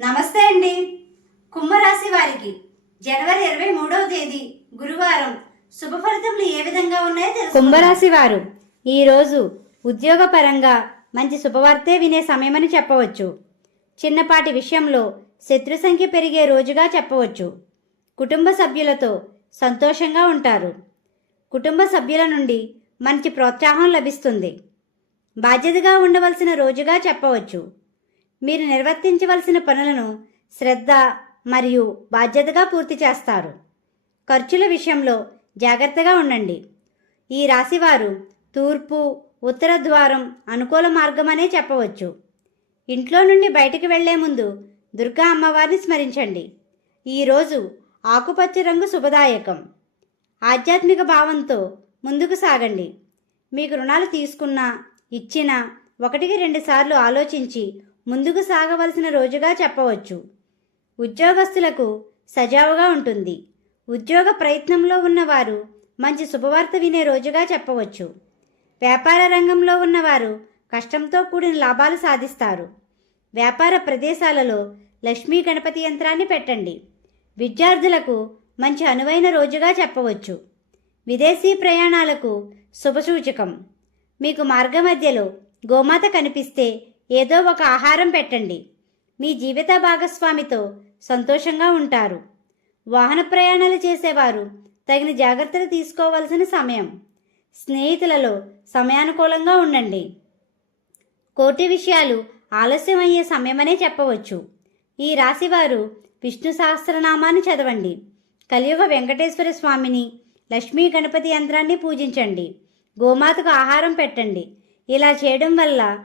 నమస్తే అండి. కుంభరాశి వారికి జనవరి ఇరవై మూడవ తేదీ గురువారం శుభ ఫలితములు ఏ విధంగా ఉన్నాయో తెలుసు కుంభరాశి వారు ఈరోజు ఉద్యోగపరంగా మంచి శుభవార్తే వినే సమయమని చెప్పవచ్చు. చిన్నపాటి విషయంలో శత్రు సంఖ్య పెరిగే రోజుగా చెప్పవచ్చు. కుటుంబ సభ్యులతో సంతోషంగా ఉంటారు. కుటుంబ సభ్యుల నుండి మంచి ప్రోత్సాహం లభిస్తుంది. బాధ్యతగా ఉండవలసిన రోజుగా చెప్పవచ్చు. మీరు నిర్వర్తించవలసిన పనులను శ్రద్ధ మరియు బాధ్యతగా పూర్తి చేస్తారు. ఖర్చుల విషయంలో జాగ్రత్తగా ఉండండి. ఈ రాశివారు తూర్పు ఉత్తర ద్వారం అనుకూల మార్గమనే చెప్పవచ్చు. ఇంట్లో నుండి బయటకు వెళ్ళే ముందు దుర్గా అమ్మవారిని స్మరించండి. ఈరోజు ఆకుపచ్చ రంగు శుభదాయకం. ఆధ్యాత్మిక భావంతో ముందుకు సాగండి. మీకు రుణాలు తీసుకున్నా ఇచ్చినా ఒకటికి రెండు సార్లు ఆలోచించి ముందుకు సాగవలసిన రోజుగా చెప్పవచ్చు. ఉద్యోగస్తులకు సజావుగా ఉంటుంది. ఉద్యోగ ప్రయత్నంలో ఉన్నవారు మంచి శుభవార్త వినే రోజుగా చెప్పవచ్చు. వ్యాపార రంగంలో ఉన్నవారు కష్టంతో కూడిన లాభాలు సాధిస్తారు. వ్యాపార ప్రదేశాలలో లక్ష్మీ గణపతి యంత్రాన్ని పెట్టండి. విద్యార్థులకు మంచి అనువైన రోజుగా చెప్పవచ్చు. విదేశీ ప్రయాణాలకు శుభసూచకం. మీకు మార్గమధ్యలో గోమాత కనిపిస్తే ఏదో ఒక ఆహారం పెట్టండి. మీ జీవిత భాగస్వామితో సంతోషంగా ఉంటారు. వాహన ప్రయాణాలు చేసేవారు. తగిన జాగ్రత్తలు తీసుకోవాల్సిన సమయం. స్నేహితులలో సమయానుకూలంగా ఉండండి. కోటి విషయాలు ఆలస్యమయ్యే సమయమనే చెప్పవచ్చు. ఈ రాశివారు విష్ణు సహస్రనామాన్ని చదవండి. కలియుగ వెంకటేశ్వర స్వామిని లక్ష్మీ గణపతి యంత్రాన్ని పూజించండి. గోమాతకు ఆహారం పెట్టండి. ఇలా చేయడం వల్ల